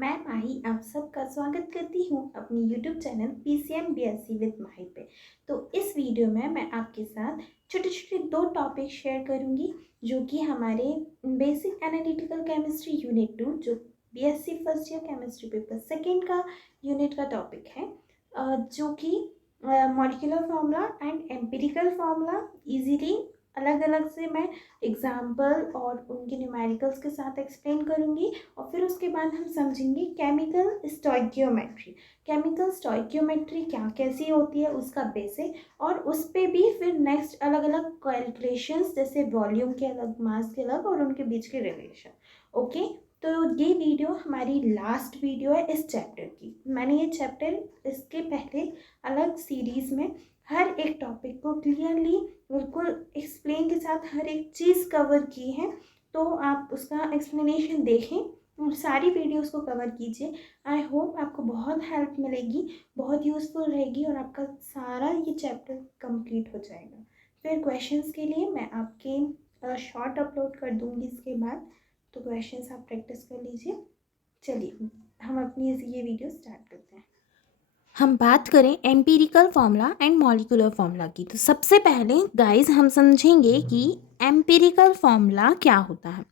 मैं माही आप सबका स्वागत करती हूँ अपनी YouTube channel PCM BSc with Mahi पे। तो इस वीडियो में मैं आपके साथ छोटे छोटे दो टॉपिक शेयर करूँगी जो कि हमारे बेसिक एनालिटिकल केमिस्ट्री यूनिट 2 जो BSc first year chemistry paper second का यूनिट का टॉपिक है, जो कि molecular formula and empirical formula easily अलग अलग से मैं एग्जाम्पल और उनके न्यूमेरिकल्स के साथ एक्सप्लेन करूँगी। और फिर उसके बाद हम समझेंगे केमिकल स्टोइकियोमेट्री। केमिकल स्टोइकियोमेट्री क्या कैसी होती है, उसका बेसिक, और उस पर भी फिर नेक्स्ट अलग अलग कैलकुलेशंस जैसे वॉल्यूम के अलग, मास के अलग और उनके बीच के रिलेशन। ओके, तो ये वीडियो हमारी लास्ट वीडियो है इस चैप्टर की। मैंने ये चैप्टर इसके पहले अलग सीरीज़ में हर एक टॉपिक को क्लियरली बिल्कुल एक्सप्लेन के साथ हर एक चीज़ कवर की है, तो आप उसका एक्सप्लेनेशन देखें और सारी वीडियोस को कवर कीजिए। आई होप आपको बहुत हेल्प मिलेगी, बहुत यूज़फुल रहेगी और आपका सारा ये चैप्टर कंप्लीट हो जाएगा। फिर क्वेश्चंस के लिए मैं आपके शॉर्ट अपलोड कर दूँगी इसके बाद, तो क्वेश्चंस आप प्रैक्टिस कर लीजिए। चलिए हम अपनी ये वीडियो स्टार्ट करते हैं। हम बात करें empirical formula and molecular formula की, तो सबसे पहले गाइस हम समझेंगे कि एम्पिरिकल फार्मूला क्या होता है।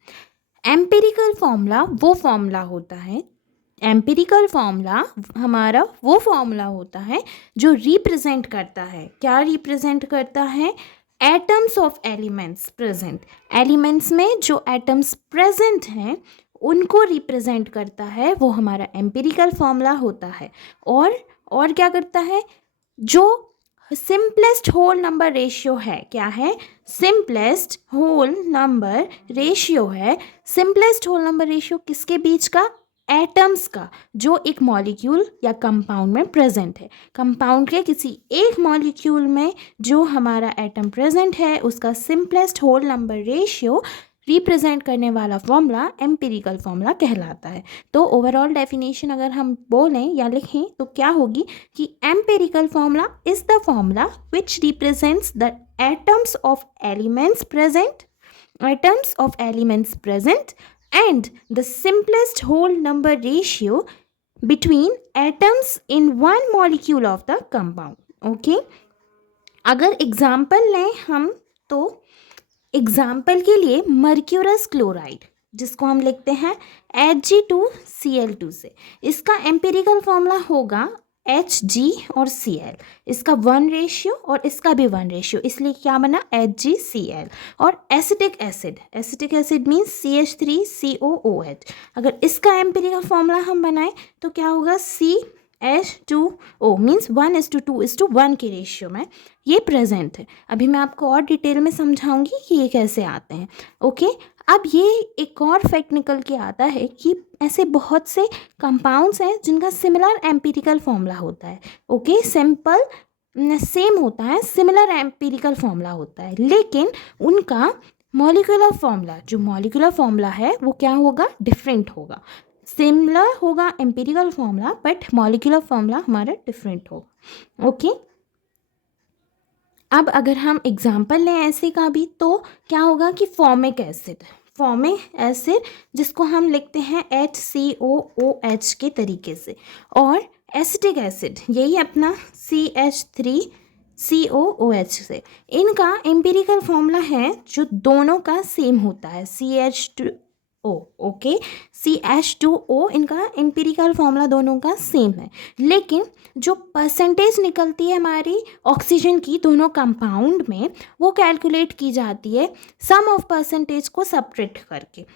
एम्पिरिकल फार्मूला वो फार्मूला होता है, एम्पिरिकल फार्मूला हमारा वो फार्मूला होता है जो रिप्रेजेंट करता है, क्या रिप्रेजेंट करता है, atoms of elements present, elements में जो एटम्स प्रेजेंट हैं उनको रिप्रेजेंट करता है, वो हमारा एम्पिरिकल फार्मूला होता है। और क्या करता है, जो सिंपलेस्ट होल नंबर रेशियो है, क्या है, सिंपलेस्ट होल नंबर रेशियो है। सिंपलेस्ट होल नंबर रेशियो किसके बीच का, एटम्स का, जो एक मॉलिक्यूल या कंपाउंड में प्रेजेंट है। कंपाउंड के किसी एक मॉलिक्यूल में जो हमारा एटम प्रेजेंट है उसका simplest whole number ratio represent करने वाला फॉर्मूला एम्पिरिकल फॉर्मूला कहलाता है। तो ओवरऑल डेफिनेशन अगर हम बोलें या लिखें तो क्या होगी कि empirical formula is the formula which represents the atoms of elements present and the simplest whole number ratio between atoms in one molecule of the compound. Okay, अगर एग्जाम्पल लें हम तो एग्जाम्पल के लिए मर्क्यूरस क्लोराइड, जिसको हम लिखते हैं Hg2Cl2 से, इसका एम्पिरिकल फॉर्मूला होगा Hg और Cl, इसका 1 रेशियो और इसका भी 1 रेशियो, इसलिए क्या बना HgCl। और एसिटिक एसिड मीन्स CH3COOH, अगर इसका एम्पिरिकल फॉर्मूला हम बनाएं तो क्या होगा, CH2O मीन्स 1:2:1 के रेशियो में ये प्रेजेंट है। अभी मैं आपको और डिटेल में समझाऊंगी कि ये कैसे आते हैं। ओके, अब ये एक और फैक्ट निकल के आता है कि ऐसे बहुत से कंपाउंड्स हैं जिनका सिमिलर एम्पिरिकल फॉर्मूला होता है। ओके, सिंपल सेम होता है, सिमिलर एम्पिरिकल फॉर्मूला होता है, लेकिन उनका मॉलिक्यूलर फॉर्मूला, जो मॉलिक्यूलर फॉर्मूला है वो क्या होगा, डिफरेंट होगा। सिमिलर होगा empirical formula but molecular formula हमारा डिफरेंट होगा। ओके, अब अगर हम एग्जाम्पल लें ऐसे का भी तो क्या होगा कि फॉर्मिक एसिड जिसको हम लिखते हैं HCOOH के तरीके से, और एसिटिक एसिड यही अपना CH3COOH से, इनका एम्पिरिकल फॉर्मूला है जो दोनों का सेम होता है, CH2O। ओके, CH2O इनका एम्पिरिकल फॉर्मूला दोनों का सेम है, लेकिन जो परसेंटेज निकलती है हमारी ऑक्सीजन की दोनों कंपाउंड में वो कैलकुलेट की जाती है सम ऑफ परसेंटेज को सब्ट्रैक्ट करके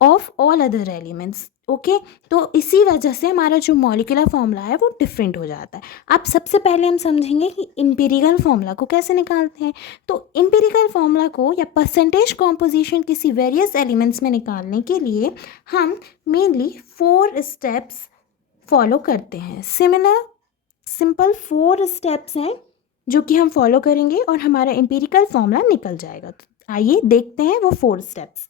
of all other elements. Okay, तो इसी वजह से हमारा जो मॉलिक्यूलर फॉर्मूला है वो डिफरेंट हो जाता है। अब सबसे पहले हम समझेंगे कि एम्पिरिकल फॉर्मूला को कैसे निकालते हैं। तो एम्पिरिकल फॉर्मूला को या परसेंटेज कॉम्पोजिशन किसी वेरियस एलिमेंट्स में निकालने के लिए हम मेनली 4 स्टेप्स फॉलो करते हैं। सिंपल 4 स्टेप्स हैं जो कि हम फॉलो करेंगे और हमारा एम्पिरिकल फॉर्मूला निकल जाएगा। तो आइए देखते हैं वो 4 स्टेप्स।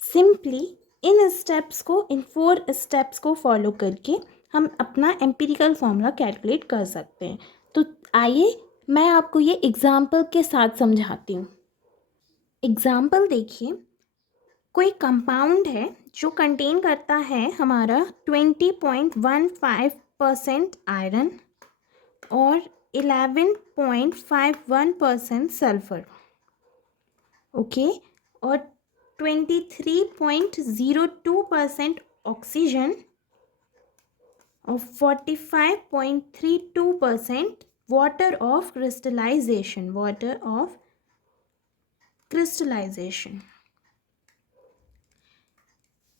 सिंपली इन 4 स्टेप्स को फॉलो करके हम अपना एम्पिरिकल फॉर्मूला कैलकुलेट कर सकते हैं। तो आइए मैं आपको ये एग्जाम्पल के साथ समझाती हूँ। एग्जाम्पल देखिए, कोई कंपाउंड है जो कंटेन करता है हमारा 20.15% आयरन और 11.51% सल्फर, ओके, और 23.02% ऑक्सीजन और 45.32% वाटर ऑफ क्रिस्टलाइजेशन।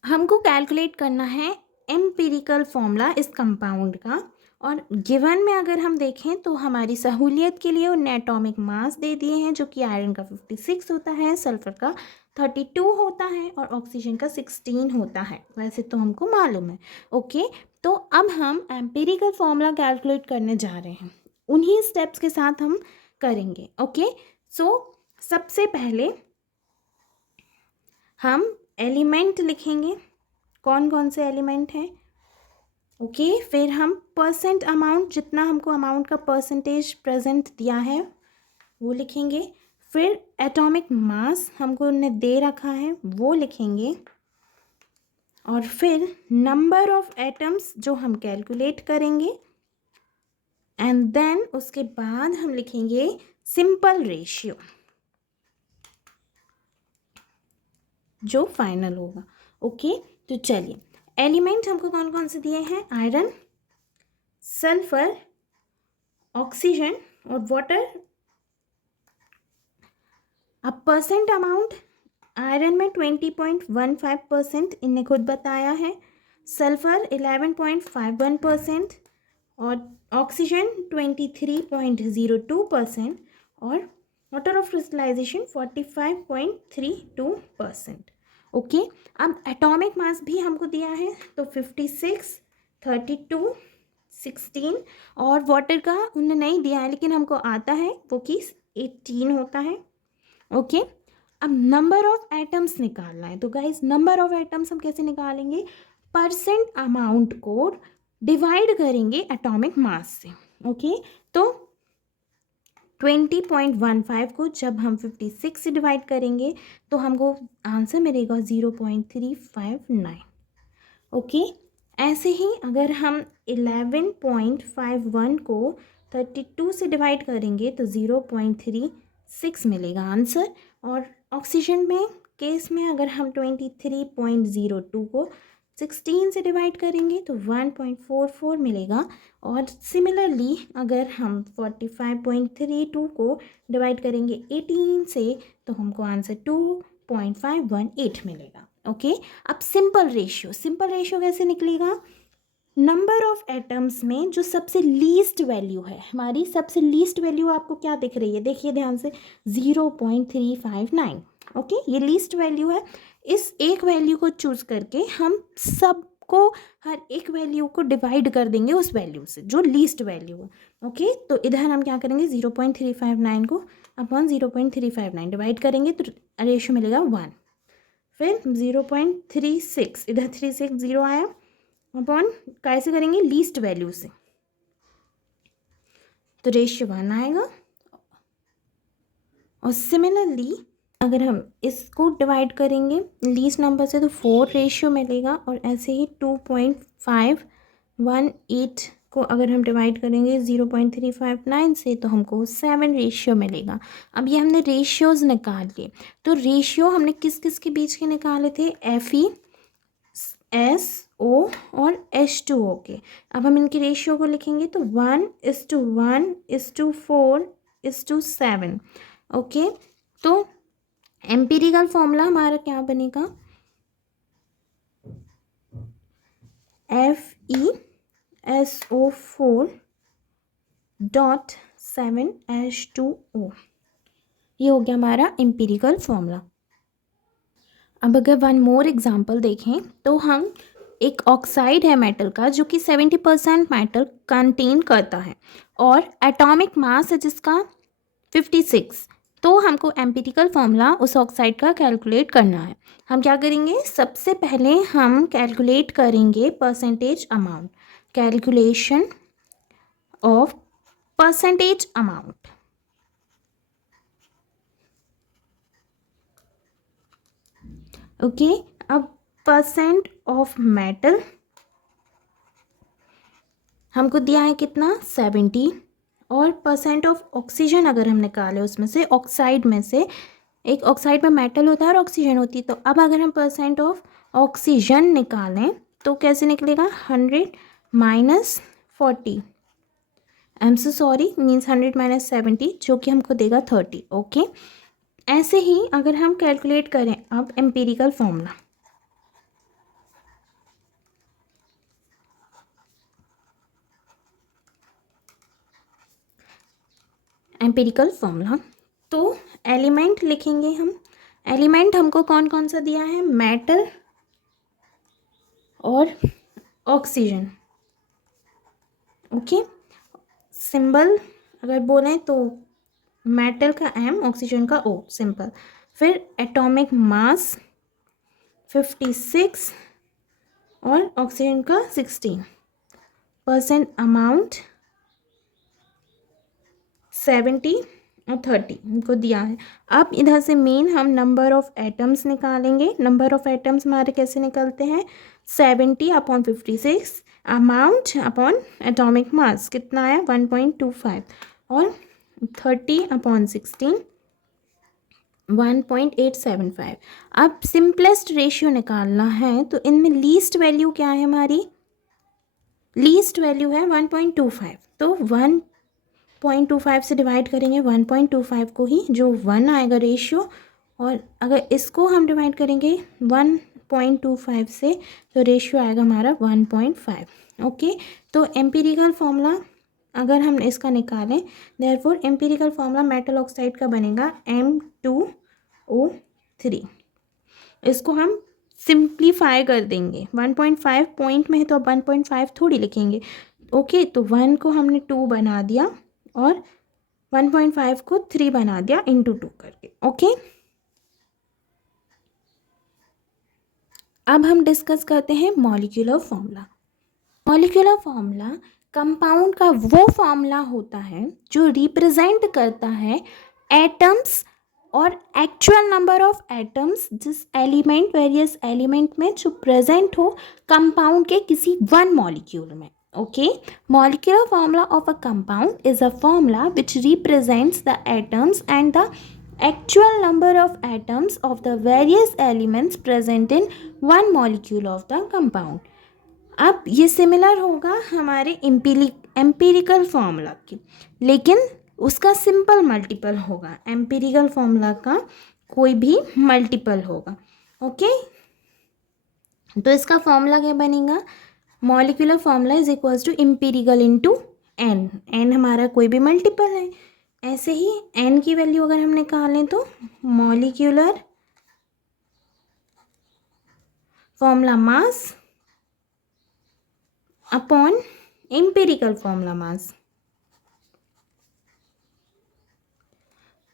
हमको कैलकुलेट करना है एम्पिरिकल फॉर्मूला इस कंपाउंड का, और गिवन में अगर हम देखें तो हमारी सहूलियत के लिए उन्हें एटॉमिक मास दे दिए हैं, जो कि आयरन का 56 होता है, सल्फर का 32 होता है और ऑक्सीजन का 16 होता है। वैसे तो हमको मालूम है, ओके। तो अब हम एम्पिरिकल फॉर्मूला कैलकुलेट करने जा रहे हैं, उन्हीं स्टेप्स के साथ हम करेंगे, ओके। सो सबसे पहले हम एलिमेंट लिखेंगे, कौन कौन से एलिमेंट हैं, ओके। फिर हम परसेंट अमाउंट, जितना हमको अमाउंट का परसेंटेज प्रेजेंट दिया है वो लिखेंगे। फिर एटॉमिक मास हमको उन्हें दे रखा है वो लिखेंगे, और फिर नंबर ऑफ एटम्स जो हम कैलकुलेट करेंगे, एंड देन उसके बाद हम लिखेंगे सिंपल रेशियो जो फाइनल होगा, ओके। तो चलिए, एलिमेंट हमको कौन कौन से दिए हैं, आयरन, सल्फर, ऑक्सीजन और वाटर। अब परसेंट अमाउंट, आयरन में 20.15% इन्हें खुद बताया है, सल्फर 11.51% और ऑक्सीजन 23.02% और वाटर ऑफ क्रिस्टलाइजेशन 45.32%, ओके। अब एटॉमिक मास भी हमको दिया है, तो 56, 32, 16 और वाटर का उन्हें नहीं दिया है लेकिन हमको आता है वो कि 18 होता है, ओके। अब नंबर ऑफ एटम्स निकालना है, तो गाइस नंबर ऑफ एटम्स हम कैसे निकालेंगे, परसेंट अमाउंट को डिवाइड करेंगे एटॉमिक मास से, ओके। तो 20.15 को जब हम 56 से डिवाइड करेंगे तो हमको आंसर मिलेगा 0.359, ओके। ऐसे ही अगर हम 11.51 को 32 से डिवाइड करेंगे तो 0.36 मिलेगा आंसर, और ऑक्सीजन में केस में अगर हम 23.02 को 16 से डिवाइड करेंगे तो 1.44 मिलेगा, और सिमिलरली अगर हम 45.32 को डिवाइड करेंगे 18 से तो हमको आंसर 2.518 मिलेगा, ओके। अब सिंपल रेशियो कैसे निकलेगा, नंबर ऑफ एटम्स में जो सबसे लीस्ट वैल्यू है, हमारी सबसे लीस्ट वैल्यू आपको क्या दिख रही है, देखिए ध्यान से 0.359, ओके, ये लीस्ट वैल्यू है। इस एक वैल्यू को चूज करके हम सबको हर एक वैल्यू को डिवाइड कर देंगे उस वैल्यू से जो लीस्ट वैल्यू है, ओके। तो इधर हम क्या करेंगे, 0.359 को अपॉन 0.359 डिवाइड करेंगे तो रेशियो मिलेगा 1। फिर 0.36, इधर 36 आया, अपॉन कैसे करेंगे, लीस्ट वैल्यू से, तो रेशियो 1 आएगा। और सिमिलरली अगर हम इसको डिवाइड करेंगे लीस्ट नंबर से तो 4 रेशियो मिलेगा, और ऐसे ही 2.518 को अगर हम डिवाइड करेंगे 0.359 से तो हमको 7 रेशियो मिलेगा। अब ये हमने रेशियोज़ निकाल लिए, तो रेशियो हमने किस किस के बीच के निकाले थे, Fe, SO और H2O के। अब हम इनकी रेशियो को लिखेंगे तो 1:1:4:7, ओके। तो एम्पिरिकल फॉर्मूला हमारा क्या बनेगा, FeSO4.7H2O, ये हो गया हमारा एम्पिरिकल फॉर्मूला। अब अगर वन मोर एग्जांपल देखें तो हम एक ऑक्साइड है मेटल का जो कि 70% मेटल कंटेन करता है और एटॉमिक मास है जिसका 56, तो हमको एम्पिरिकल फॉर्मूला उस ऑक्साइड का कैलकुलेट करना है। हम क्या करेंगे, सबसे पहले हम कैलकुलेट करेंगे percentage amount, calculation of percentage amount, okay. अब परसेंट ऑफ मेटल, हमको दिया है कितना 70, और परसेंट ऑफ ऑक्सीजन अगर हम निकालें उसमें से, ऑक्साइड में से, एक ऑक्साइड में मेटल होता है और ऑक्सीजन होती है, तो अब अगर हम परसेंट ऑफ ऑक्सीजन निकालें तो कैसे निकलेगा 100 minus 40, I am so sorry, means 100 minus 70, जो कि हमको देगा 30। ओके, ऐसे ही अगर हम कैलकुलेट करें अब एम्पिरिकल फॉर्मूला, एम्पिरिकल फॉर्मूला, तो एलिमेंट लिखेंगे हम। एलिमेंट हमको कौन कौन सा दिया है, मेटल और ऑक्सीजन। ओके, सिंबल अगर बोलें तो मेटल का M, ऑक्सीजन का O, सिंपल। फिर एटॉमिक मास 56 और ऑक्सीजन का 16, परसेंट अमाउंट 70 और 30 हमको दिया है। अब इधर से मेन हम नंबर ऑफ एटम्स निकालेंगे। नंबर ऑफ एटम्स हमारे कैसे निकलते हैं, 70 upon 56, amount upon atomic mass कितना है 1.25, और 30 अपॉन 16 1.875। अब सिंपलेस्ट रेशियो निकालना है तो इनमें लीस्ट वैल्यू क्या है, हमारी लीस्ट वैल्यू है 1.25, तो 1.25 से डिवाइड करेंगे 1.25 को ही, जो 1 आएगा रेशियो, और अगर इसको हम डिवाइड करेंगे 1.25 से तो रेशियो आएगा हमारा 1.5। ओके, तो एम्पिरिकल फॉर्मूला अगर हम इसका निकालें, therefore empirical formula metal oxide का बनेगा M2O3। इसको हम सिंप्लीफाई कर देंगे, 1.5 पॉइंट में है तो अब 1.5 थोड़ी लिखेंगे। ओके, तो 1 को हमने 2 बना दिया और 1.5 को 3 बना दिया इंटू 2 करके। ओके, अब हम डिस्कस करते हैं molecular formula. Molecular formula compound का वो फॉर्मूला होता है जो रिप्रेजेंट करता है एटम्स और एक्चुअल नंबर ऑफ एटम्स जिस एलिमेंट, वेरियस एलिमेंट में जो प्रेजेंट हो कंपाउंड के किसी वन मॉलिक्यूल में। Okay, molecular formula of a compound is a formula which represents the atoms and the actual number of atoms of the various elements present in one molecule of the compound। अब ये similar होगा हमारे empirical formula की, लेकिन उसका simple multiple होगा, empirical formula का कोई भी मल्टीपल होगा। ओके, तो इसका फॉर्मूला क्या बनेगा, molecular formula is equals to empirical into N. N हमारा कोई भी मल्टीपल है, ऐसे ही एन की वैल्यू अगर हम निकालें तो molecular formula mass upon empirical formula मास।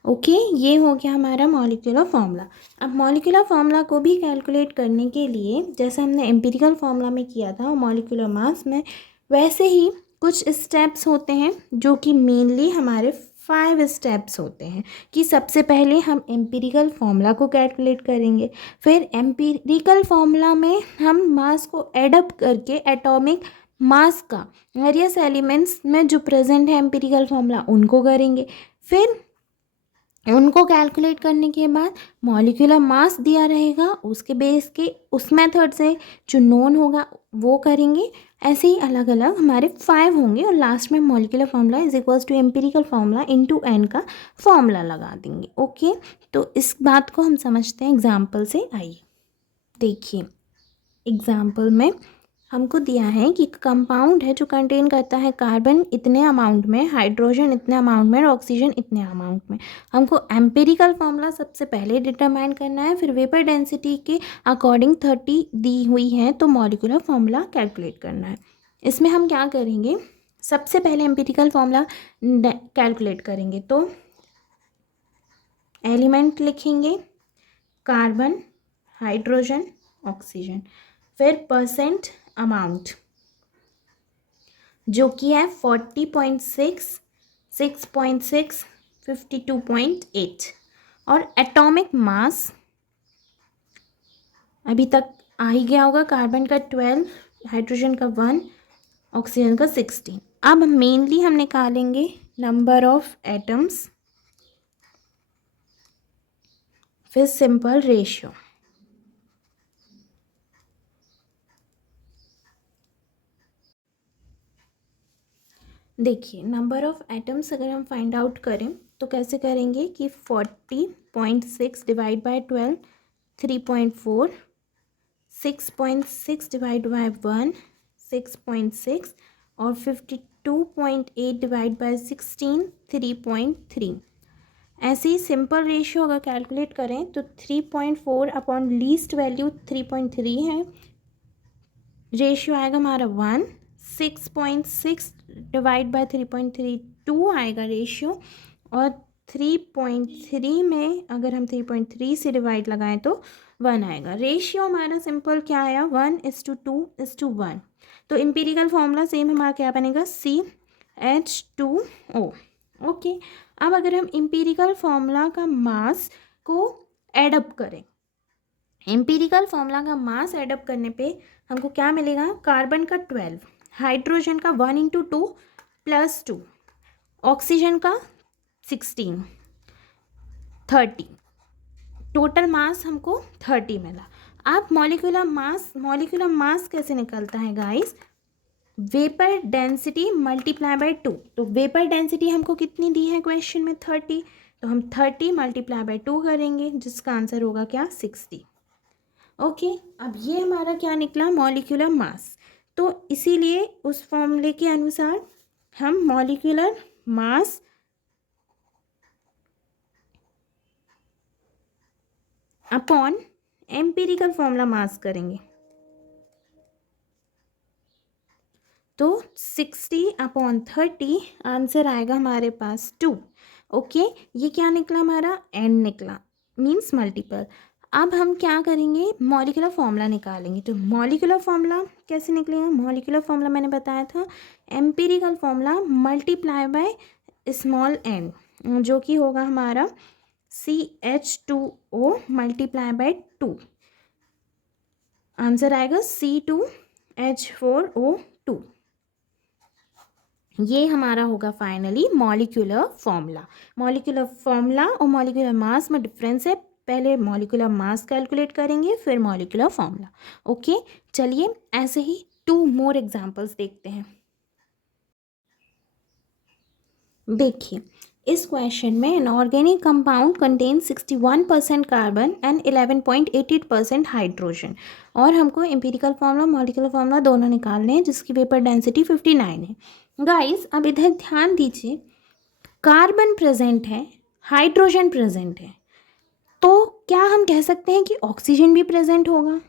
ओके, ये हो गया हमारा मॉलिक्यूलर फार्मूला। अब मॉलिक्यूलर फार्मूला को भी कैलकुलेट करने के लिए जैसे हमने एम्पिरिकल फार्मूला में किया था मॉलिक्यूलर मास में, वैसे ही कुछ स्टेप्स होते हैं जो कि मेनली हमारे 5 स्टेप्स होते हैं कि सबसे पहले हम एम्पिरिकल फार्मूला को कैलकुलेट करेंगे, फिर एम्पिरिकल फार्मूला में हम मास को एडअप करके एटॉमिक मास का वेरियस एलिमेंट्स में जो प्रेजेंट है एम्पिरिकल फार्मूला उनको करेंगे, फिर उनको कैलकुलेट करने के बाद मॉलिक्यूलर मास दिया रहेगा, उसके बेस के उस मेथड से जो नोन होगा वो करेंगे। ऐसे ही अलग अलग हमारे 5 होंगे और लास्ट में molecular formula is equals to empirical formula into N का फॉर्मूला लगा देंगे। ओके, तो इस बात को हम समझते हैं एग्जाम्पल से। आइए देखिए, एग्जाम्पल में हमको दिया है कि कंपाउंड है जो कंटेन करता है कार्बन इतने अमाउंट में, हाइड्रोजन इतने अमाउंट में और ऑक्सीजन इतने अमाउंट में। हमको एम्पिरिकल फार्मूला सबसे पहले डिटरमाइन करना है, फिर वेपर डेंसिटी के अकॉर्डिंग 30 दी हुई है तो मॉलिक्यूलर फार्मूला कैलकुलेट करना है। इसमें हम क्या करेंगे, सबसे पहले एम्पिरिकल फार्मूला कैलकुलेट करेंगे तो एलिमेंट लिखेंगे कार्बन, हाइड्रोजन, ऑक्सीजन, फिर परसेंट अमाउंट जो कि है 40.6, 6.6, 52.8 और एटॉमिक मास अभी तक आ ही गया होगा, कार्बन का 12, हाइड्रोजन का 1, ऑक्सीजन का 16। अब मेनली हम निकालेंगे नंबर ऑफ एटम्स, फिर सिंपल रेशियो। देखिए नंबर ऑफ एटम्स अगर हम फाइंड आउट करें तो कैसे करेंगे कि 40.6 डिवाइड बाय 12 3.4, 6.6 डिवाइड बाय 1 6.6 और 52.8 डिवाइड बाय 16 3.3। ऐसे ही सिंपल रेशियो अगर कैलकुलेट करें तो 3.4 अपॉन लीस्ट वैल्यू 3.3 है, रेशियो आएगा हमारा 1। 6.6 डिवाइड बाय 3.3 2 आएगा रेशियो, और 3.3 में अगर हम 3.3 से डिवाइड लगाएं तो 1 आएगा। रेशियो हमारा सिंपल क्या आया, 1:2:1। तो इम्पीरिकल फॉर्मूला सेम हमारा क्या बनेगा, CH2O। ओके, अब अगर हम इम्पीरिकल फॉर्मूला का मास को एडअप करें, एम्पिरिकल फॉर्मूला का मास एडअप करने पे हमको क्या मिलेगा, कार्बन का 12, हाइड्रोजन का 1 × 2 + 2, ऑक्सीजन का 16, 30, टोटल मास हमको 30 मिला। अब मॉलिक्यूलर मास कैसे निकलता है guys, vapour density multiply by 2। तो वेपर डेंसिटी हमको कितनी दी है क्वेश्चन में, 30, तो हम 30 मल्टीप्लाई बाय 2 करेंगे जिसका आंसर होगा क्या, 60। ओके, अब ये हमारा क्या निकला, मॉलिक्यूलर मास। तो इसीलिए उस फॉर्मूले के अनुसार हम molecular mass upon empirical formula मास करेंगे, तो 60/30 आंसर आएगा हमारे पास 2। ओके, ये क्या निकला हमारा, n निकला, मीन्स मल्टीपल। अब हम क्या करेंगे, मॉलिक्यूलर फॉर्मूला निकालेंगे। तो मॉलिक्यूलर फॉर्मूला कैसे निकलेगा, मॉलिक्यूलर फॉर्मूला मैंने बताया था empirical formula multiply by small n, जो कि होगा हमारा CH2O मल्टीप्लाई बाय 2, आंसर आएगा C2H4O2। ये हमारा होगा finally molecular formula. Molecular formula और मॉलिक्यूलर मास में डिफरेंस है, पहले मॉलिक्यूलर मास कैलकुलेट करेंगे फिर मॉलिक्यूलर फॉर्मूला। ओके, चलिए ऐसे ही 2 मोर एग्जांपल्स देखते हैं। देखिए इस क्वेश्चन में an organic compound contain 61% carbon and 11.88% hydrogen, और हमको एम्पिरिकल फॉर्मूला मॉलिक्यूलर फॉर्मूला दोनों निकालने हैं जिसकी वेपर डेंसिटी 59 है। गाइस अब इधर ध्यान दीजिए, कार्बन प्रेजेंट है, हाइड्रोजन प्रेजेंट है, तो क्या हम कह सकते हैं कि ऑक्सीजन भी प्रेजेंट होगा?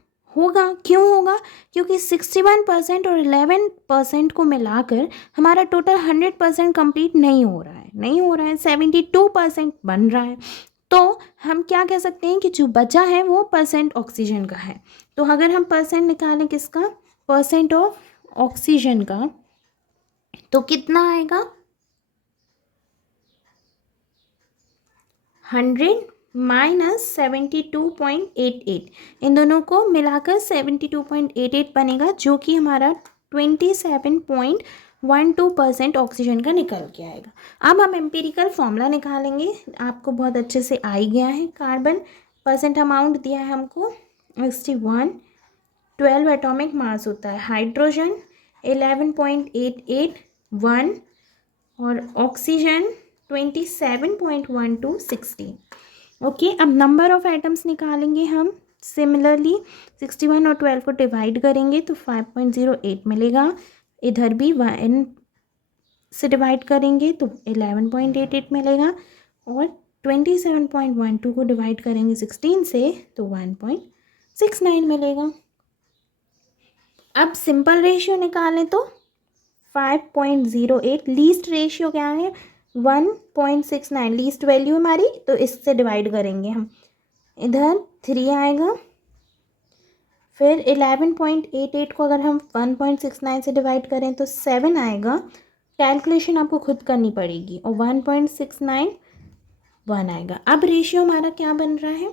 क्यों होगा? क्योंकि 61% और 11% को मिलाकर हमारा टोटल 100% कंप्लीट नहीं हो रहा है, 72% बन रहा है। तो हम क्या कह सकते हैं कि जो बचा है वो परसेंट ऑक्सीजन का है। तो अगर हम परसेंट निकालें किसका, परसेंट ऑफ ऑक्सीजन का, तो कितना आएगा, 100 माइनस 72.88, इन दोनों को मिलाकर 72.88 बनेगा, जो कि हमारा 27.12% ऑक्सीजन का निकल के आएगा। अब हम एम्पिरिकल फॉर्मूला निकालेंगे, आपको बहुत अच्छे से आ ही गया है। कार्बन परसेंट अमाउंट दिया है हमको 61, 12 एटॉमिक मास होता है, हाइड्रोजन 11.88 1, और ऑक्सीजन 27.12 16। ओके, अब नंबर ऑफ एटम्स निकालेंगे हम। सिमिलरली 61 और 12 को डिवाइड करेंगे तो 5.08 मिलेगा, इधर भी 1 से डिवाइड करेंगे तो 11.88 मिलेगा, और 27.12 को डिवाइड करेंगे 16 से तो 1.69 मिलेगा। अब सिंपल रेशियो निकालें तो 5.08, लीस्ट रेशियो क्या है 1.69, लीस्ट वैल्यू हमारी, तो इससे डिवाइड करेंगे हम, इधर 3 आएगा, फिर 11.88 को अगर हम 1.69 से डिवाइड करें तो 7 आएगा, कैलकुलेशन आपको खुद करनी पड़ेगी, और 1.69 1 आएगा। अब रेशियो हमारा क्या बन रहा है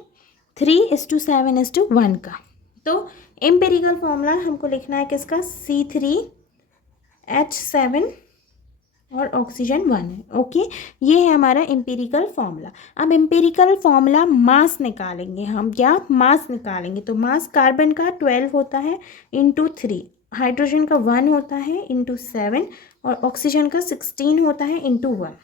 3:7:1 का। तो एम्पिरिकल फॉर्मूला हमको लिखना है किसका, C3H7 और ऑक्सीजन 1 है। ओके, ये है हमारा एम्पिरिकल फॉर्मूला। अब एम्पिरिकल फॉर्मूला मास निकालेंगे हम, क्या मास निकालेंगे, तो मास कार्बन का 12 होता है इंटू 3, हाइड्रोजन का 1 होता है इंटू 7 और ऑक्सीजन का 16 होता है इंटू 1।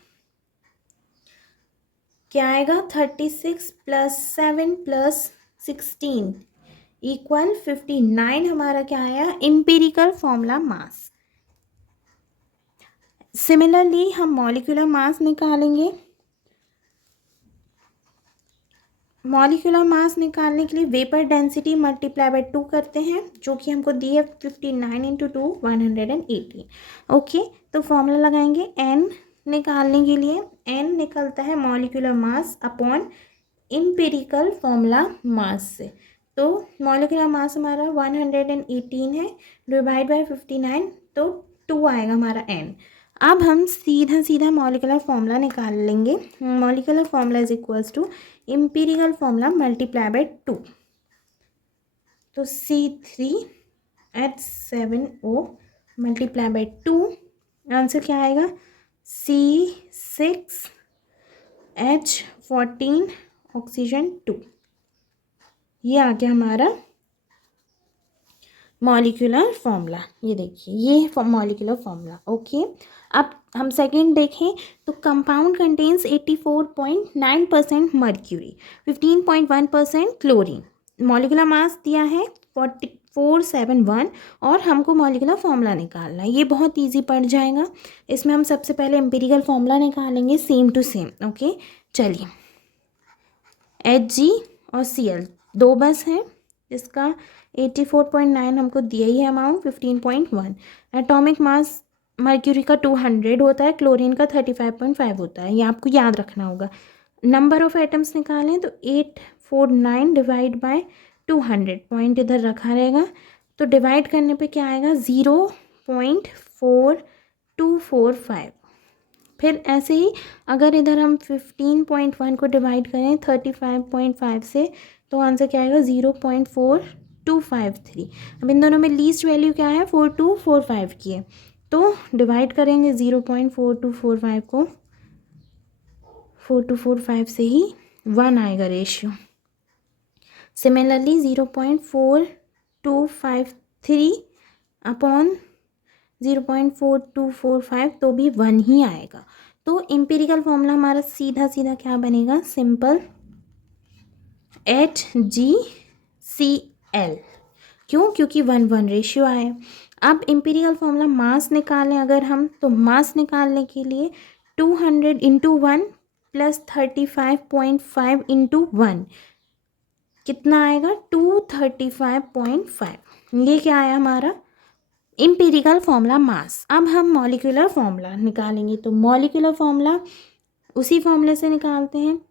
क्या आएगा, 36 प्लस 7 प्लस 16 इक्वल 59 हमारा क्या आया, एम्पिरिकल फॉर्मूला मास। सिमिलरली हम मॉलिक्यूलर मास निकालेंगे। मॉलिक्यूलर मास निकालने के लिए वेपर डेंसिटी मल्टीप्लाई बाय 2 करते हैं, जो कि हमको दी है 59 इंटू 2 118। ओके, तो फॉर्मूला लगाएंगे n निकालने के लिए। n निकलता है molecular mass upon empirical formula मास से। तो मॉलिक्यूलर मास हमारा 118 है, डिवाइड बाय 59, तो 2 आएगा हमारा n। अब हम सीधा सीधा मॉलिक्यूलर फॉर्मूला निकाल लेंगे। Molecular formula is equals to empirical formula multiply by 2, तो C3H7O मल्टीप्लाई बाय 2, आंसर क्या आएगा, C6H14 ऑक्सीजन 2। ये आ गया हमारा मॉलिक्यूलर फॉर्मूला। ये देखिए, ये मॉलिक्यूलर फॉर्मूला। ओके, अब हम सेकेंड देखें तो compound contains 84.9% mercury, 15.1% chlorine, molecular mass दिया है 471 और हमको मॉलिक्यूलर फॉर्मूला निकालना है। ये बहुत इजी पड़ जाएगा। इसमें हम सबसे पहले एम्पिरिकल फॉर्मूला निकालेंगे सेम टू सेम। ओके, चलिए, Hg और Cl दो बस हैं, इसका 84.9 हमको दिया ही है अमाउंट, 15.1। एटॉमिक मास मर्क्यूरी का 200 होता है, क्लोरीन का 35.5 होता है, ये आपको याद रखना होगा। नंबर ऑफ एटम्स निकालें तो 849 डिवाइड बाय 200, पॉइंट इधर रखा रहेगा, तो डिवाइड करने पे क्या आएगा, 0.4245। फिर ऐसे ही अगर इधर हम 15.1 को डिवाइड करें 35.5 से, तो आंसर क्या आएगा, 0.4253। अब इन दोनों में लीस्ट वैल्यू क्या है, 4245 की है, तो डिवाइड करेंगे 0.4245 को 4245 से ही 1 आएगा रेशियो। सिमिलरली 0.4253 अपॉन 0.4245 तो भी 1 ही आएगा। तो एम्पिरिकल फॉर्मूला हमारा सीधा सीधा क्या बनेगा, सिंपल HgCl। क्यों, क्योंकि 1:1 रेशियो आया। अब एम्पिरिकल फॉर्मूला मास निकालें अगर हम, तो मास निकालने के लिए 200 इंटू 1 प्लस 35.5 इंटू 1 कितना आएगा, 235.5। ये क्या आया हमारा एम्पिरिकल फॉर्मूला मास। अब हम मॉलिक्यूलर फॉर्मूला निकालेंगे, तो मॉलिक्यूलर फॉर्मूला उसी फॉर्मूले से निकालते हैं,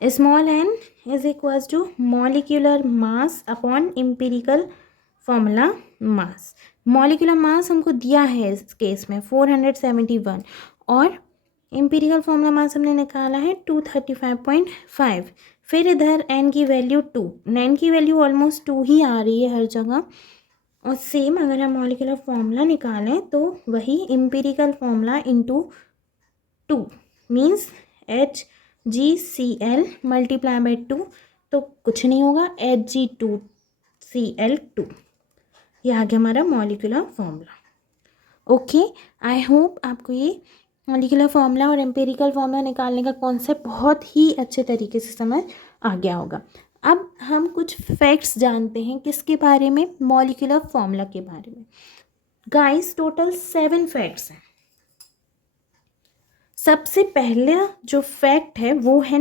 small n is equals to molecular mass upon empirical formula mass. Molecular mass हमको दिया है इस केस में 471 और एम्पिरिकल फॉर्मूला मास हमने निकाला है 235.5। फिर इधर n की वैल्यू 2, n की वैल्यू ऑलमोस्ट 2 ही आ रही है हर जगह। और सेम अगर हम मॉलिक्यूलर फॉर्मूला निकालें तो वही empirical formula into 2 means HgCl multiply by 2, तो कुछ नहीं होगा, Hg2Cl2। ये आ गया हमारा molecular formula. Okay, I hope आपको ये मॉलिक्यूलर फॉर्मूला और एम्पिरिकल फॉर्मूला निकालने का कॉन्सेप्ट बहुत ही अच्छे तरीके से समझ आ गया होगा। अब हम कुछ फैक्ट्स जानते हैं किसके बारे में, मॉलिक्यूलर फॉर्मूला के बारे में। गाइस, टोटल 7 फैक्ट्स हैं। सबसे पहला जो फैक्ट है वो है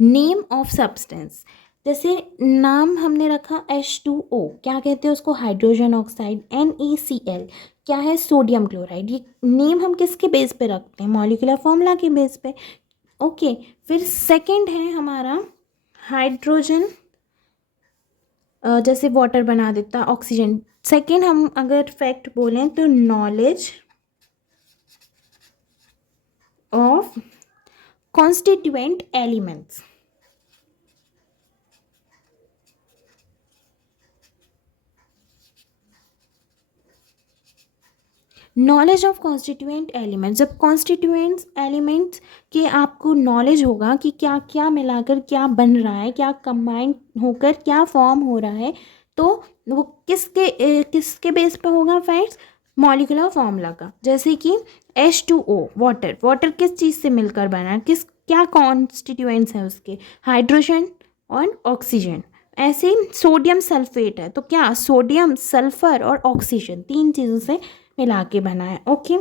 नेम ऑफ सब्सटेंस। जैसे नाम हमने रखा H2O, क्या कहते हैं उसको, हाइड्रोजन ऑक्साइड। NaCl क्या है, सोडियम क्लोराइड। ये नेम हम किसके बेस पे रखते हैं, मॉलिक्यूलर फॉर्मूला के बेस पे। ओके, फिर सेकंड है हमारा हाइड्रोजन, जैसे वाटर बना देता ऑक्सीजन। सेकंड हम अगर फैक्ट बोलें तो knowledge of constituent elements. Knowledge of constituent element, जब कॉन्स्टिट्यूएंट्स एलिमेंट्स के आपको नॉलेज होगा कि क्या क्या मिलाकर क्या बन रहा है, क्या कंबाइन होकर क्या फॉर्म हो रहा है, तो वो किसके बेस पे होगा फैक्ट्स, मॉलिक्यूलर फॉर्मूला का। जैसे कि H2O वाटर, वाटर किस चीज़ से मिलकर बना है, क्या कॉन्स्टिट्यूएंट्स हैं उसके, हाइड्रोजन और ऑक्सीजन। ऐसे ही सोडियम सल्फेट है, तो क्या सोडियम, सल्फर और ऑक्सीजन 3 चीज़ों से मिला के बना है। ओके,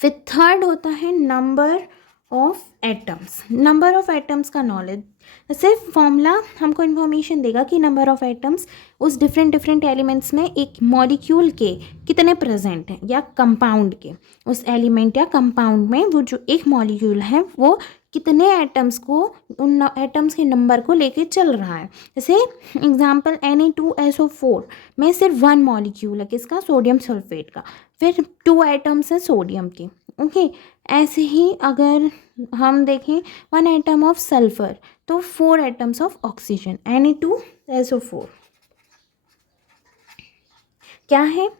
फिर थर्ड होता है number of atoms. Number of atoms का नॉलेज, सिर्फ फॉर्मूला हमको इन्फॉर्मेशन देगा कि नंबर ऑफ एटम्स उस डिफरेंट एलिमेंट्स में एक मॉलिक्यूल के कितने प्रेजेंट हैं, या कंपाउंड के उस एलिमेंट या कंपाउंड में वो जो एक मॉलिक्यूल है वो कितने एटम्स को, उन एटम्स के नंबर को लेके चल रहा है। जैसे एग्जांपल Na2SO4 में सिर्फ 1 मॉलिक्यूल है किसका, सोडियम सल्फेट का, फिर 2 एटम्स हैं सोडियम के। ओके, ऐसे ही अगर हम देखें 1 एटम ऑफ सल्फर तो 4 एटम्स ऑफ ऑक्सीजन, Na2SO4 क्या है,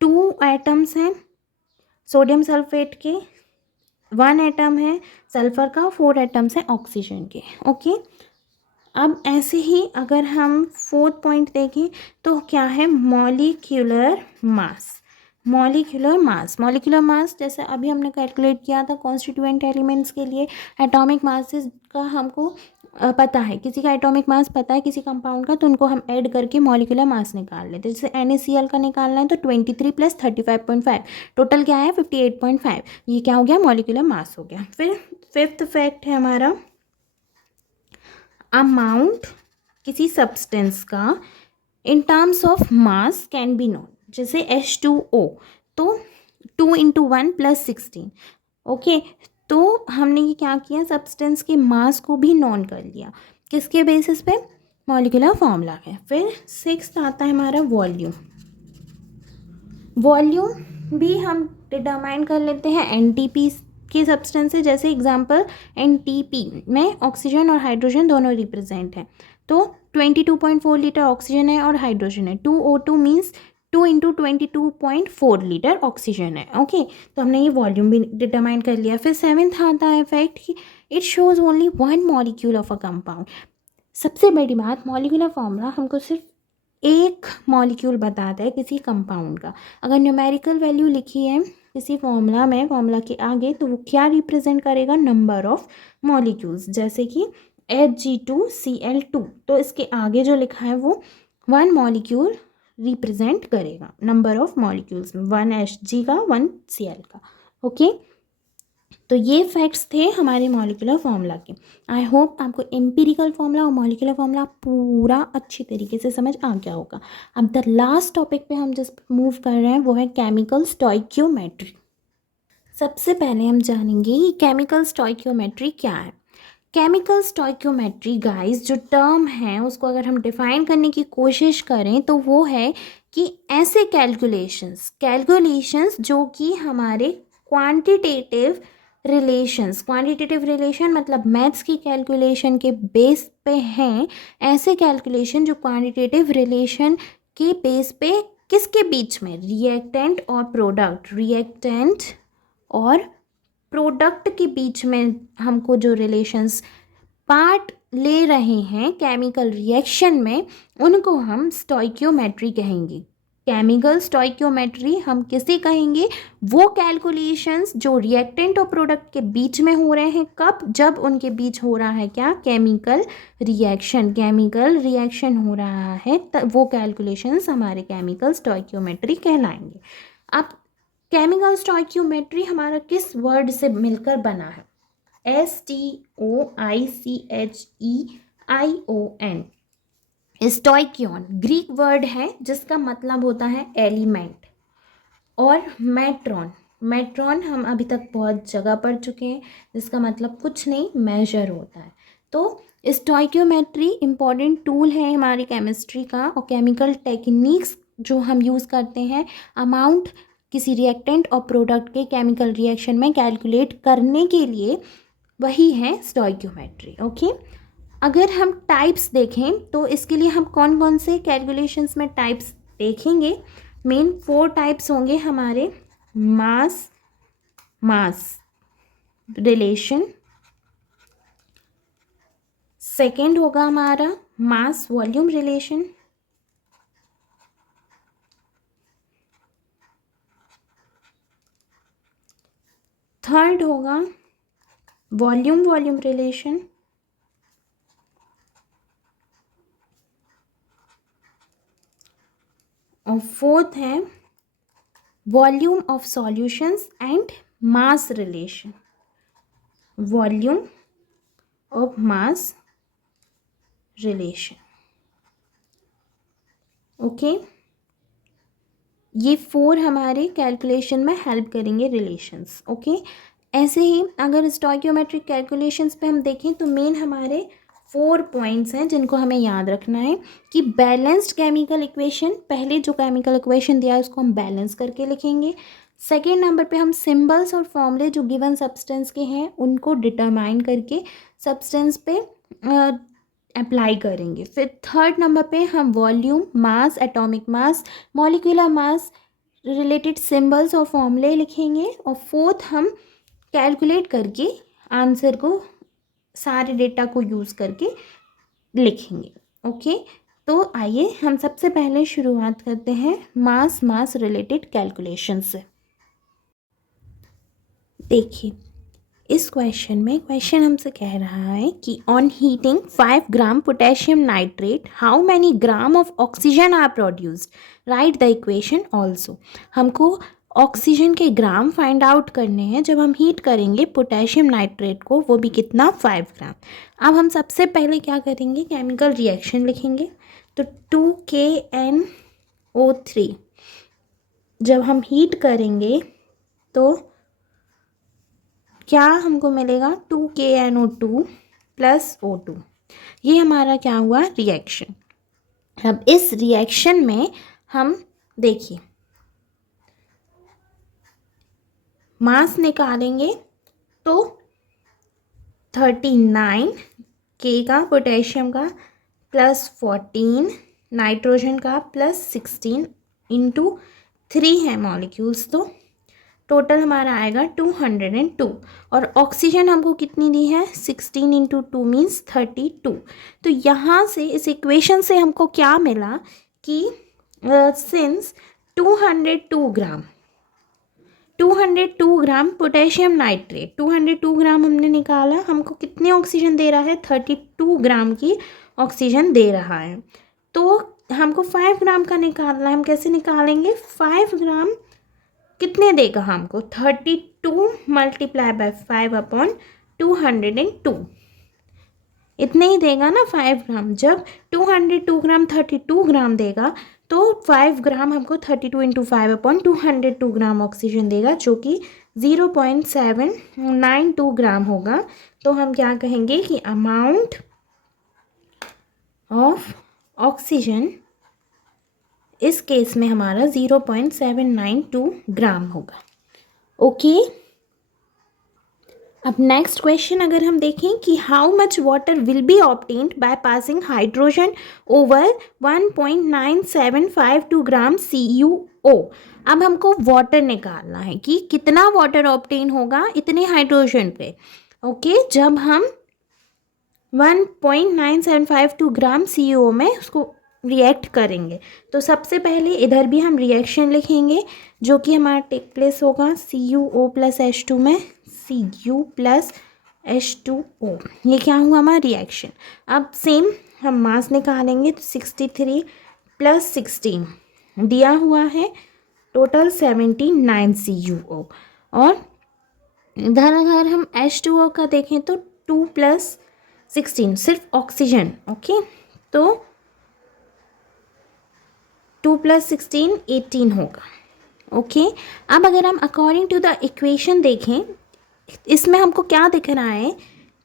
2 एटम्स हैं सोडियम सल्फेट के, 1 एटम है सल्फर का, 4 एटम्स हैं ऑक्सीजन के। ओके, अब ऐसे ही अगर हम 4th पॉइंट देखें तो क्या है, मॉलिक्यूलर मास। मॉलिक्यूलर मास जैसे अभी हमने कैलकुलेट किया था कॉन्स्टिट्यूएंट एलिमेंट्स के लिए, एटॉमिक मासेस का हमको पता है, किसी का एटॉमिक मास पता है किसी कंपाउंड का, तो उनको हम ऐड करके मॉलिक्यूलर मास निकाल लेते हैं। जैसे NaCl का निकालना है तो 23 + 35.5, टोटल क्या है 58.5, ये क्या हो गया, मॉलिक्यूलर मास हो गया। फिर 5th फैक्ट है हमारा, अमाउंट किसी सब्सटेंस का in terms of mass can be known. जैसे H2O तो 2 × 1 + 16। ओके, तो हमने ये क्या किया, सब्सटेंस के मास को भी नोन कर लिया, किसके बेसिस पे, मॉलिक्यूलर फॉर्मूला है। फिर 6th आता है हमारा वॉल्यूम। वॉल्यूम भी हम डिटरमाइन कर लेते हैं NTP के सब्सटेंस से। जैसे एग्जांपल NTP में ऑक्सीजन और हाइड्रोजन दोनों रिप्रेजेंट हैं, तो 22.4 लीटर ऑक्सीजन है और हाइड्रोजन है। 2O2 मीन्स 2 × 22.4 लीटर ऑक्सीजन है। ओके, तो हमने ये वॉल्यूम भी डिटरमाइन कर लिया। फिर 7th आता है फैक्ट कि it shows only 1 molecule of a compound. सबसे बड़ी बात, मॉलिक्यूलर फॉर्मूला हमको सिर्फ एक मॉलिक्यूल बताता है किसी कंपाउंड का। अगर न्यूमेरिकल वैल्यू लिखी है किसी फॉर्मूला में, फॉर्मूला के आगे, तो वो क्या रिप्रेजेंट करेगा, नंबर ऑफ मॉलिक्यूल्स। जैसे कि Hg2Cl2, तो इसके आगे जो लिखा है वो 1 मॉलिक्यूल रिप्रेजेंट करेगा, नंबर ऑफ मॉलिक्यूल्स, 1 Hg का, 1 Cl का। ओके, तो ये फैक्ट्स थे हमारे मॉलिक्यूलर फॉर्मूला के। आई होप आपको एम्पिरिकल फॉर्मूला और मॉलिक्यूलर फॉर्मूला पूरा अच्छी तरीके से समझ आ गया होगा। अब द लास्ट टॉपिक पे हम जिस मूव कर रहे हैं वो है केमिकल स्टोइकियोमेट्री। सबसे पहले हम जानेंगे कि केमिकल स्टोइकियोमेट्री क्या है। केमिकल स्टोइकियोमेट्री गाइस, जो टर्म है उसको अगर हम डिफाइन करने की कोशिश करें तो वो है कि ऐसे कैलकुलेशंस जो कि हमारे क्वांटिटेटिव रिलेशन मतलब मैथ्स की कैलकुलेशन के बेस पे हैं। ऐसे कैलकुलेशन जो क्वांटिटेटिव रिलेशन के बेस पे किसके बीच में, रिएक्टेंट और प्रोडक्ट के बीच में हमको जो रिलेशंस पार्ट ले रहे हैं केमिकल रिएक्शन में, उनको हम स्टोइकियोमेट्री कहेंगे। केमिकल स्टोइकियोमेट्री हम किसे कहेंगे, वो कैलकुलेशंस जो रिएक्टेंट और प्रोडक्ट के बीच में हो रहे हैं। कब, जब उनके बीच हो रहा है क्या, केमिकल रिएक्शन हो रहा है, तब वो कैलकुलेशंस हमारे केमिकल स्टोइकियोमेट्री कहलाएंगे। अब केमिकल स्टोइकियोमेट्री हमारा किस वर्ड से मिलकर बना है, STOICHEION। स्टोइकियन ग्रीक वर्ड है जिसका मतलब होता है एलिमेंट, और मेट्रॉन हम अभी तक बहुत जगह पढ़ चुके हैं, जिसका मतलब कुछ नहीं, मेजर होता है। तो स्टोइकियोमेट्री इम्पॉर्टेंट टूल है हमारी केमिस्ट्री का, और केमिकल टेक्निक्स जो हम यूज़ करते हैं अमाउंट किसी रिएक्टेंट और प्रोडक्ट के केमिकल रिएक्शन में कैलकुलेट करने के लिए, वही है स्टोइकियोमेट्री। ओके, अगर हम टाइप्स देखें तो इसके लिए हम कौन कौन से कैलकुलेशंस में टाइप्स देखेंगे। मेन 4 टाइप्स होंगे हमारे मास मास रिलेशन, सेकेंड होगा हमारा मास वॉल्यूम रिलेशन, थर्ड होगा वॉल्यूम वॉल्यूम रिलेशन, और फोर्थ है volume of solutions and mass relation, volume of mass relation. Okay, ये 4 हमारे कैलकुलेशन में हेल्प करेंगे रिलेशंस। ओके, ऐसे ही अगर स्टोइकियोमेट्रिक कैलकुलेशंस पे हम देखें तो मेन हमारे 4 पॉइंट्स हैं जिनको हमें याद रखना है कि बैलेंस्ड केमिकल इक्वेशन, पहले जो केमिकल इक्वेशन दिया है उसको हम बैलेंस करके लिखेंगे। सेकेंड नंबर पे हम सिंबल्स और फॉर्मूले जो गिवन सब्सटेंस के हैं उनको डिटरमाइन करके सब्सटेंस पे अप्लाई करेंगे। फिर थर्ड नंबर पे हम volume, mass, atomic mass, molecular mass related symbols और फॉर्मूले लिखेंगे। और फोर्थ हम कैलकुलेट करके आंसर को सारे डेटा को यूज़ करके लिखेंगे। ओके, तो आइए हम सबसे पहले शुरुआत करते हैं मास रिलेटेड कैलकुलेशन से। देखिए, इस क्वेश्चन में क्वेश्चन हमसे कह रहा है कि on heating 5 gram potassium nitrate how many gram of oxygen are produced, write the equation also. हमको ऑक्सीजन के ग्राम फाइंड आउट करने हैं जब हम हीट करेंगे पोटेशियम नाइट्रेट को, वो भी कितना 5 ग्राम। अब हम सबसे पहले क्या करेंगे, केमिकल रिएक्शन लिखेंगे। तो 2KNO3 जब हम हीट करेंगे तो क्या हमको मिलेगा, 2KNO2 प्लस O2। ये हमारा क्या हुआ, रिएक्शन। अब इस रिएक्शन में हम देखिए मास निकालेंगे तो 39 K का पोटेशियम का प्लस 14 नाइट्रोजन का प्लस 16 इंटू 3 है मॉलिक्यूल्स, तो टोटल हमारा आएगा 202। और ऑक्सीजन हमको कितनी दी है, 16 इंटू 2 मीन्स 32। तो यहाँ से इस इक्वेशन से हमको क्या मिला कि सिंस 202 ग्राम पोटेशियम नाइट्रेट, 202 ग्राम हमने निकाला, हमको कितने ऑक्सीजन दे रहा है, 32 ग्राम की ऑक्सीजन दे रहा है। तो हमको 5 ग्राम का निकालना है। हम कैसे निकालेंगे, 5 ग्राम कितने देगा हमको, 32 मल्टीप्लाई बाय 5/202 इतने ही देगा ना 5 ग्राम। जब 202 ग्राम 32 ग्राम देगा तो 5 ग्राम हमको 32 इंटू 5/202 ग्राम ऑक्सीजन देगा, जो कि 0.792 ग्राम होगा। तो हम क्या कहेंगे कि अमाउंट ऑफ ऑक्सीजन इस केस में हमारा 0.792 ग्राम होगा। ओके, अब नेक्स्ट क्वेश्चन अगर हम देखें कि how much water will be obtained by passing hydrogen over 1.9752 gram CuO। अब हमको वाटर निकालना है कि कितना वाटर ऑब्टेन होगा इतने हाइड्रोजन पे। ओके, जब हम 1.9752 ग्राम CuO में उसको रिएक्ट करेंगे। तो सबसे पहले इधर भी हम रिएक्शन लिखेंगे जो कि हमारा टेक प्लेस होगा CuO प्लस H2 में Cu प्लस H2O। ये क्या हुआ हमारा रिएक्शन। अब सेम हम मास निकालेंगे तो 63 प्लस 16 दिया हुआ है, टोटल 79 CuO। और इधर अगर हम H2O का देखें तो 2 प्लस 16 सिर्फ ऑक्सीजन। ओके, तो 2 प्लस 16 18 होगा। ओके, अब अगर हम अकॉर्डिंग टू द इक्वेशन देखें, इसमें हमको क्या दिख रहा है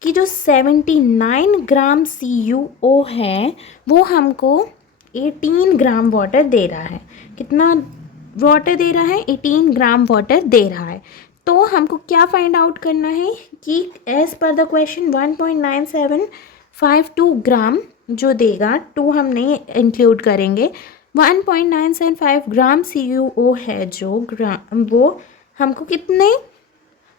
कि जो 79 ग्राम CuO है वो हमको 18 ग्राम वाटर दे रहा है। कितना वाटर दे रहा है, 18 ग्राम वाटर दे रहा है। तो हमको क्या फाइंड आउट करना है कि एज पर द क्वेश्चन 1.9752 ग्राम जो देगा, 2 हम नहीं इंक्लूड करेंगे, 1.975 ग्राम CuO है जो ग्राम, वो हमको कितने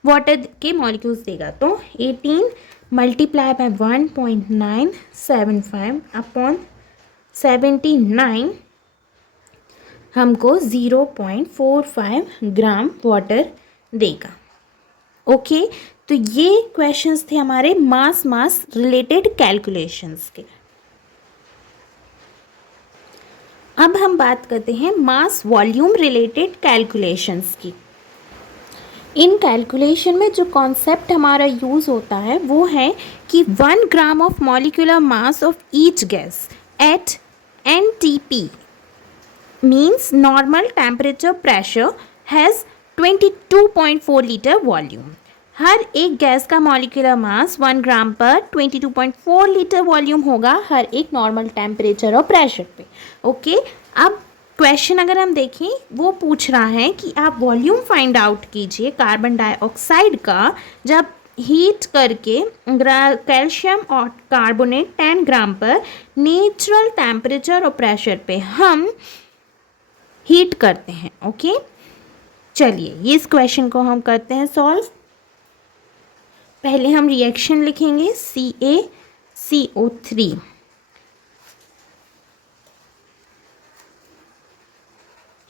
वाटर के मॉलिक्यूल्स देगा? तो 18 मल्टीप्लाई बाय 1.975 अपॉन 79 हमको 0.45 ग्राम वाटर देगा। ओके, तो ये क्वेश्चंस थे हमारे मास रिलेटेड कैलकुलेशंस के। अब हम बात करते हैं मास वॉल्यूम रिलेटेड कैलकुलेशंस की। इन कैलकुलेशन में जो कॉन्सेप्ट हमारा यूज़ होता है वो है कि 1 gram of molecular mass of each gas at NTP means normal temperature pressure has 22.4 litre volume. हर एक गैस का मॉलिक्यूलर मास 1 ग्राम पर 22.4 लीटर वॉल्यूम होगा हर एक नॉर्मल टेम्परेचर और प्रेशर पे। ओके, अब क्वेश्चन अगर हम देखें वो पूछ रहा है कि आप वॉल्यूम फाइंड आउट कीजिए कार्बन डाइऑक्साइड का जब हीट करके कैल्शियम और कार्बोनेट 10 ग्राम पर नेचुरल टेम्परेचर और प्रेशर पे हम हीट करते हैं। ओके, चलिए ये इस क्वेश्चन को हम करते हैं सॉल्व। पहले हम रिएक्शन लिखेंगे CaCO3।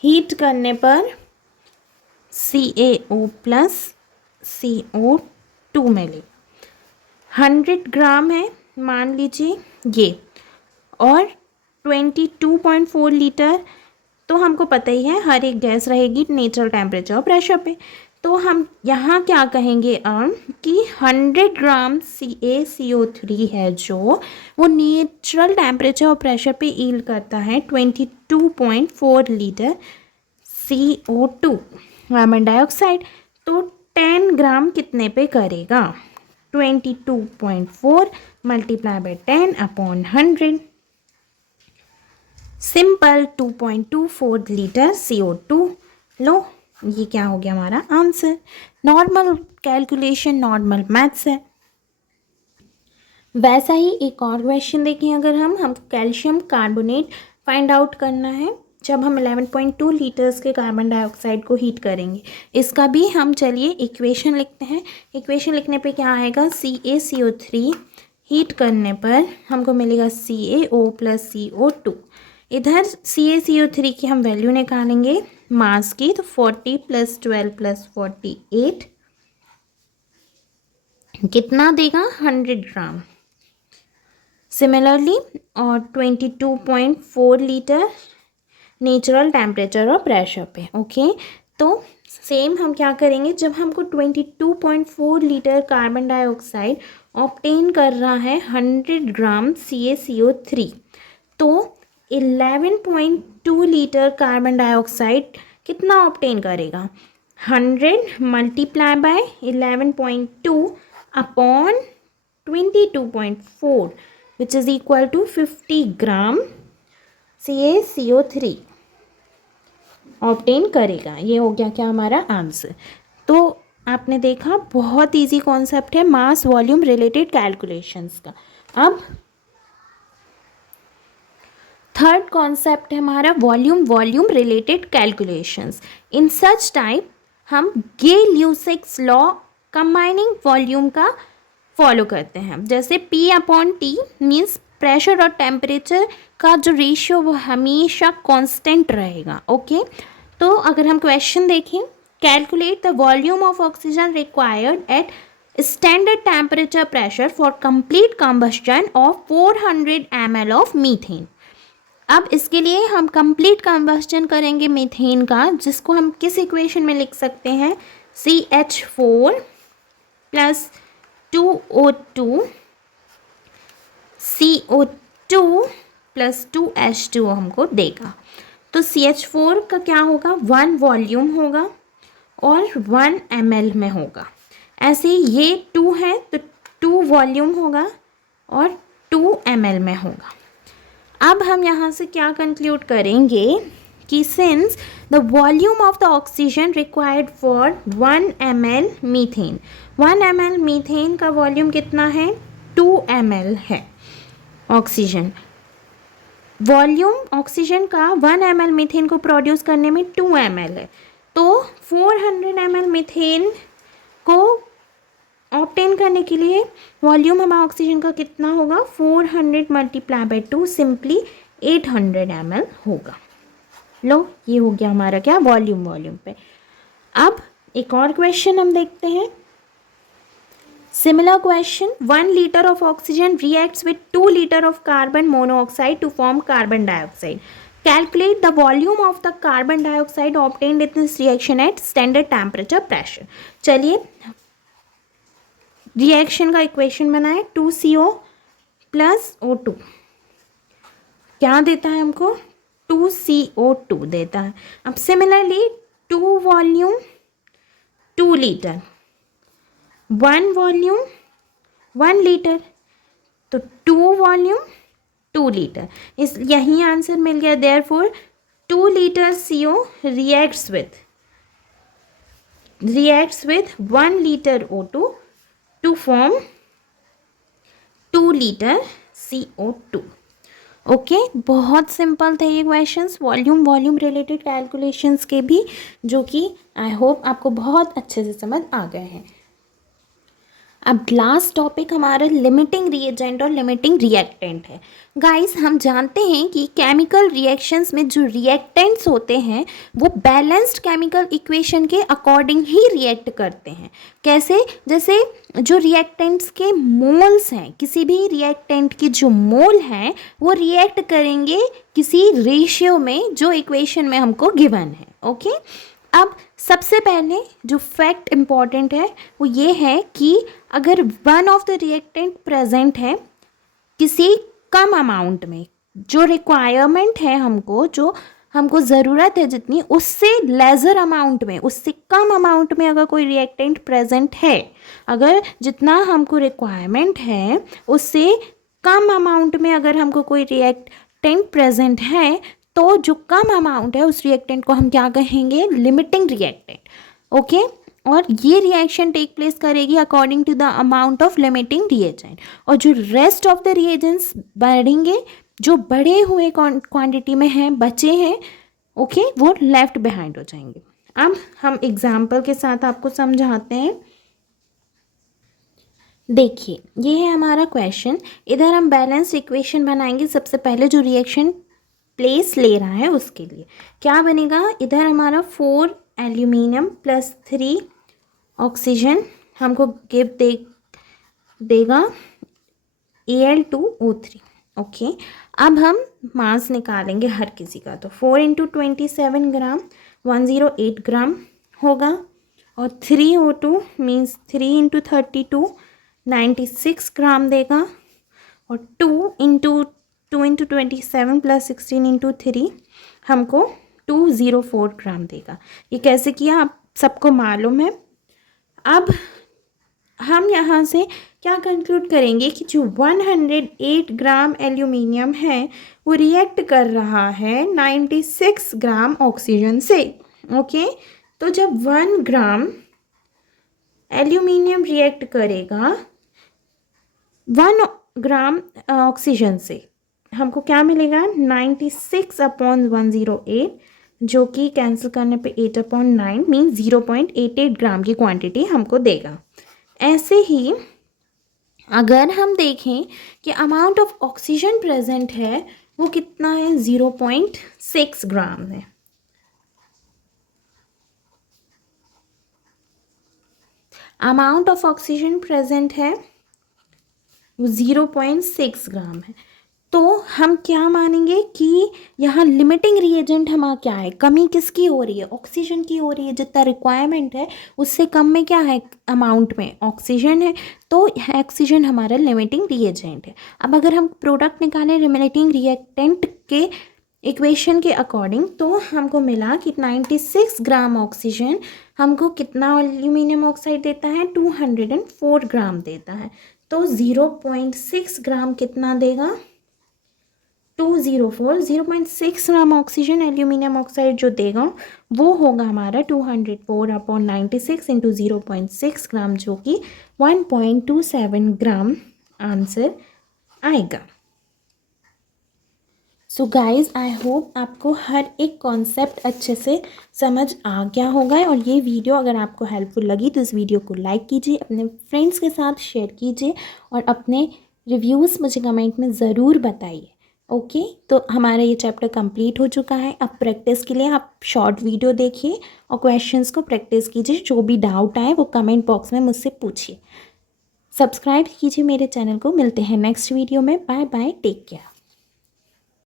हीट करने पर CaO प्लस CO2 मिले। 100 ग्राम है मान लीजिए ये, और 22.4 लीटर, तो हमको पता ही है हर एक गैस रहेगी नेचुरल टेम्परेचर और प्रेशर पे। तो हम यहाँ क्या कहेंगे कि 100 ग्राम CaCO3 है जो वो नेचुरल टेम्परेचर और प्रेशर पे यील्ड करता है 22.4 लीटर CO2 कार्बन डाइऑक्साइड। तो 10 ग्राम कितने पे करेगा? 22.4 multiply by 10 upon 100, simple 2.24 litre CO2। लो, ये क्या हो गया हमारा answer. Normal calculation, normal maths है। वैसा ही एक और क्वेश्चन देखें, अगर हम कैल्शियम कार्बोनेट फाइंड आउट करना है जब हम 11.2 लीटर्स के कार्बन डाइऑक्साइड को हीट करेंगे। इसका भी हम चलिए इक्वेशन लिखते हैं। इक्वेशन लिखने पे क्या आएगा? CaCO3 हीट करने पर हमको मिलेगा CaO प्लस CO2। इधर CaCO3 की हम वैल्यू निकालेंगे मास की, तो 40 प्लस 12 प्लस 48 कितना देगा? 100 ग्राम। सिमिलरली और 22.4 लीटर नेचुरल टेम्परेचर और प्रेशर पे। ओके, तो सेम हम क्या करेंगे, जब हमको 22.4 लीटर कार्बन डाइऑक्साइड ऑब्टेन कर रहा है 100 ग्राम CaCO3, तो 11.2 लीटर कार्बन डाइऑक्साइड कितना ऑब्टेन करेगा? 100 multiply by 11.2 upon 22.4 which is equal to 50 gram CaCO3 obtain करेगा। ये हो गया क्या हमारा आंसर। तो आपने देखा बहुत इजी कॉन्सेप्ट है मास वॉल्यूम रिलेटेड कैलकुलेशंस का। अब थर्ड कॉन्सेप्ट है हमारा वॉल्यूम रिलेटेड कैलकुलेशंस। इन सच टाइप हम गे-ल्यूसिक्स लॉ कंबाइनिंग वॉल्यूम का फॉलो करते हैं। जैसे P/T मीन्स प्रेशर और टेम्परेचर का जो रेशियो वो हमेशा कांस्टेंट रहेगा। ओके, तो अगर हम क्वेश्चन देखें, calculate the volume of oxygen required at standard temperature pressure for complete combustion of 400 ml of methane. अब इसके लिए हम कंप्लीट कंबस्शन करेंगे मीथेन का, जिसको हम किस इक्वेशन में लिख सकते हैं? CH4 plus 2O2 CO2 plus 2H2 हमको देगा। तो CH4 का क्या होगा? 1 वॉल्यूम होगा और 1 ml में होगा। ऐसे ये 2 है तो 2 वॉल्यूम होगा और 2 ml में होगा। अब हम यहाँ से क्या कंक्लूड करेंगे कि since the volume of the oxygen required for 1 ml methane, 1 ml methane का वॉल्यूम कितना है? 2 ml है ऑक्सीजन। वॉल्यूम ऑक्सीजन का 1 ml मीथेन को प्रोड्यूस करने में 2 ml है, तो 400 ml मीथेन को ऑब्टेन करने के लिए वॉल्यूम हमारा ऑक्सीजन का कितना होगा, 400 मल्टीप्लाई बाई 2 सिंपली 800 ml होगा। लो ये हो गया हमारा क्या, वॉल्यूम पे। अब एक और क्वेश्चन हम देखते हैं। Similar question, 1 liter of oxygen reacts with 2 liter of carbon monoxide to form carbon dioxide. Calculate the volume of the carbon dioxide obtained in this reaction at standard temperature pressure. चलिए reaction का equation बनाए, 2CO plus O2 क्या देता है हमको, 2CO2 देता है। अब similarly 2 volume 2 litre, 1 volume 1 litre, तो 2 वॉल्यूम 2 लीटर, इस यही आंसर मिल गया। Therefore 2 litre CO reacts with 1 liter O2 to form 2 liter CO2। Okay बहुत सिंपल थे ये क्वेश्चंस, वॉल्यूम रिलेटेड कैलकुलेशंस के भी, जो कि आई होप आपको बहुत अच्छे से समझ आ गए हैं। अब लास्ट टॉपिक हमारा लिमिटिंग रिएजेंट और लिमिटिंग रिएक्टेंट है। गाइस हम जानते हैं कि केमिकल रिएक्शंस में जो रिएक्टेंट्स होते हैं वो बैलेंस्ड केमिकल इक्वेशन के अकॉर्डिंग ही रिएक्ट करते हैं। कैसे, जैसे जो रिएक्टेंट्स के मोल्स हैं, किसी भी रिएक्टेंट की जो मोल हैं वो रिएक्ट करेंगे किसी रेशियो में जो इक्वेशन में हमको गिवन है। ओके अब सबसे पहले जो फैक्ट इम्पॉर्टेंट है वो ये है कि अगर one of the reactant present है किसी कम अमाउंट में, जो रिक्वायरमेंट है हमको, जो हमको ज़रूरत है जितनी, उससे लेज़र अमाउंट में, उससे कम अमाउंट में अगर कोई रिएक्टेंट प्रेजेंट है, अगर जितना हमको रिक्वायरमेंट है उससे कम अमाउंट में अगर हमको कोई रिएक्टेंट प्रेजेंट है, तो जो कम अमाउंट है उस रिएक्टेंट को हम क्या कहेंगे, लिमिटिंग रिएक्टेंट। ओके और ये रिएक्शन टेक प्लेस करेगी according to the amount of limiting reagent, और जो रेस्ट ऑफ द रिएजेंट्स बढ़ेंगे, जो बढ़े हुए क्वांटिटी में हैं, बचे हैं, ओके वो लेफ्ट बिहाइंड हो जाएंगे। अब हम एग्जाम्पल के साथ आपको समझाते हैं। देखिए ये है हमारा क्वेश्चन, इधर हम बैलेंस इक्वेशन बनाएंगे। सबसे पहले जो रिएक्शन प्लेस ले रहा है उसके लिए क्या बनेगा, इधर हमारा 4 एल्यूमिनियम प्लस 3 ऑक्सीजन हमको गिव देगा Al2O3। ओके अब हम मास निकालेंगे हर किसी का, तो 4 × 27 ग्राम 108 ग्राम होगा, और 3O2 मीन्स 3 × 32 96 ग्राम देगा, और 2 × 27 प्लस 16 × 3 हमको 204 ग्राम देगा। ये कैसे किया आप सबको मालूम है। अब हम यहाँ से क्या कंक्लूड करेंगे कि जो 108 ग्राम एल्यूमिनियम है वो रिएक्ट कर रहा है 96 ग्राम ऑक्सीजन से। ओके तो जब 1 ग्राम एल्यूमिनियम रिएक्ट करेगा 1 ग्राम ऑक्सीजन से, हमको क्या मिलेगा 96/108, जो कि कैंसिल करने पे 8/9 मीन 0.88 ग्राम की क्वांटिटी हमको देगा। ऐसे ही अगर हम देखें कि अमाउंट ऑफ ऑक्सीजन प्रेजेंट है वो कितना है, 0.6 ग्राम है। अमाउंट ऑफ ऑक्सीजन प्रेजेंट है वो 0.6 ग्राम है। तो हम क्या मानेंगे कि यहाँ लिमिटिंग रिएजेंट हमारा क्या है, कमी किसकी हो रही है, ऑक्सीजन की हो रही है। जितना रिक्वायरमेंट है उससे कम में क्या है, अमाउंट में ऑक्सीजन है, तो ऑक्सीजन हमारा लिमिटिंग रिएजेंट है। अब अगर हम प्रोडक्ट निकालें लिमिटिंग रिएक्टेंट के इक्वेशन के अकॉर्डिंग, तो हमको मिला कि 96 ग्राम ऑक्सीजन हमको कितना एल्यूमिनियम ऑक्साइड देता है, 204 ग्राम देता है। तो 0.6 ग्राम कितना देगा, 204, 0.6 ग्राम ऑक्सीजन एल्यूमिनियम ऑक्साइड जो देगा वो होगा हमारा 204/96 × 0.6 ग्राम, जो कि 1.27 ग्राम आंसर आएगा। सो गाइज़, आई होप आपको हर एक कॉन्सेप्ट अच्छे से समझ आ गया होगा। और ये वीडियो अगर आपको हेल्पफुल लगी तो इस वीडियो को लाइक कीजिए, अपने फ्रेंड्स के साथ शेयर कीजिए और अपने रिव्यूज़ मुझे कमेंट में ज़रूर बताइए। ओके, तो हमारा ये चैप्टर कंप्लीट हो चुका है। अब प्रैक्टिस के लिए आप शॉर्ट वीडियो देखिए और क्वेश्चंस को प्रैक्टिस कीजिए। जो भी डाउट आए वो कमेंट बॉक्स में मुझसे पूछिए। सब्सक्राइब कीजिए मेरे चैनल को। मिलते हैं नेक्स्ट वीडियो में। Bye bye, take care.